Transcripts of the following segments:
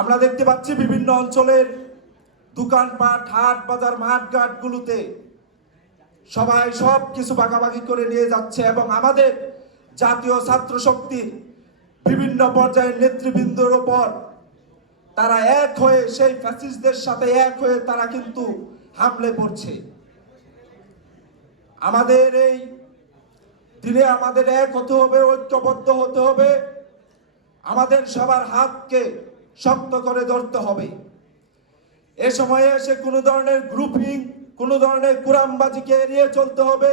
আমরা দেখতে পাচ্ছি বিভিন্ন অঞ্চলের দোকানপাট, হাট বাজার, মাঠঘাটগুলোতে সবাই সব কিছু ভাগাভাগি করে নিয়ে যাচ্ছে এবং আমাদের জাতীয় ছাত্র শক্তির বিভিন্ন পর্যায়ের নেতৃবৃন্দের ওপর তারা এক হয়ে সেই ফ্যাসিস্টদের সাথে এক হয়ে তারা কিন্তু হামলে পড়ছে। আমাদের এই দিনে আমাদের এক হতে হবে, ঐক্যবদ্ধ হতে হবে, আমাদের সবার হাতকে শক্ত করে ধরতে হবে। এ সময়ে এসে কোনো ধরনের গ্রুপিং, কোনো ধরনের কুরামবাজিকে এড়িয়ে চলতে হবে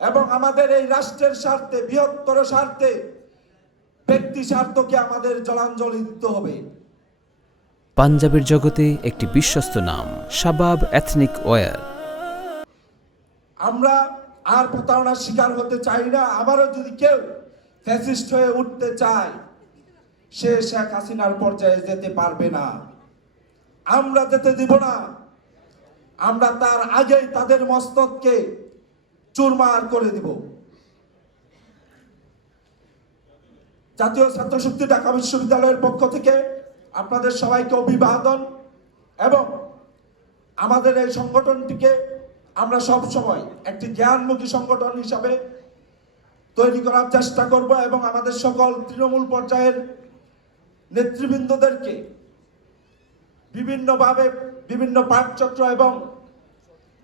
এবং আমাদের এই রাষ্ট্রের স্বার্থে, বৃহত্তর স্বার্থে, ব্যক্তি স্বার্থকে আমাদের জলাঞ্জলি দিতে হবে। পাঞ্জাবের জগতে একটি বিশ্বস্ত নাম, শাবাব এথনিক ওয়্যার। আমরা আর প্রতারণার শিকার হতে চাই না। আবারও যদি কেউ ফ্যাসিস্ট হয়ে উঠতে চায়, সে শেখ হাসিনার পর্যায়ে যেতে পারবে না, আমরা যেতে দিব না। আমরা তার আগেই তাদের মস্তককে চুরমার করে দিব। জাতীয় ছাত্র শক্তি ঢাকা বিশ্ববিদ্যালয়ের পক্ষ থেকে আপনাদের সবাইকে অভিবাদন এবং আমাদের এই সংগঠনটিকে আমরা সব সময় একটি জ্ঞানমুখী সংগঠন হিসাবে তৈরি করার চেষ্টা করব এবং আমাদের সকল তৃণমূল পর্যায়ের নেতৃবৃন্দদেরকে বিভিন্নভাবে বিভিন্ন পাঠচক্র এবং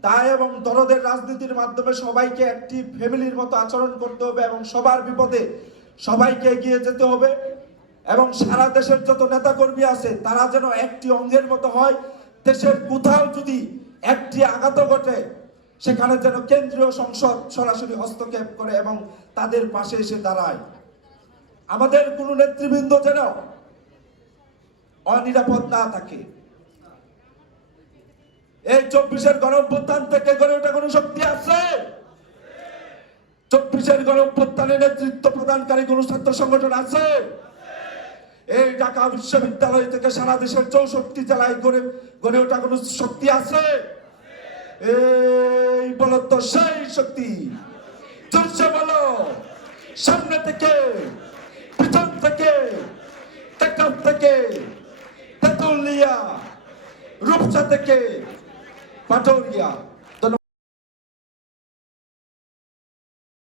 দায় এবং দরদের রাজনীতির মাধ্যমে সবাইকে একটি ফ্যামিলির মতো আচরণ করতে হবে এবং সবার বিপদে সবাইকে এগিয়ে যেতে হবে এবং সারা দেশের যত নেতাকর্মী আছে তারা যেন একটি অঙ্গের মতো হয়। দেশের কোথাও যদি একটি আঘাত ঘটে সেখানে যেন কেন্দ্রীয় সংসদ সরাসরি হস্তক্ষেপ করে এবং তাদের পাশে এসে দাঁড়ায়। আমাদের কোনো নেতৃবৃন্দ যেন অনিরাপদ না থাকে। এই 24-এর গণঅভ্যুত্থান থেকে গড়ে ওঠা কোনো শক্তি আছে? 24-এর গণঅভ্যুত্থানে নেতৃত্ব প্রদানকারী কোন ছাত্র সংগঠন আছে? এই ঢাকা বিশ্ববিদ্যালয় থেকে সারা দেশের 64 জেলায় গড়ে ওঠা কোন শক্তি আছে? এই বলো তো সেই শক্তি, জোরসে বলো, সামনে থেকে, পিছন থেকে, টেকনাফ থেকে, তেতুলিয়া, রূপসা থেকে, পাটুরিয়া।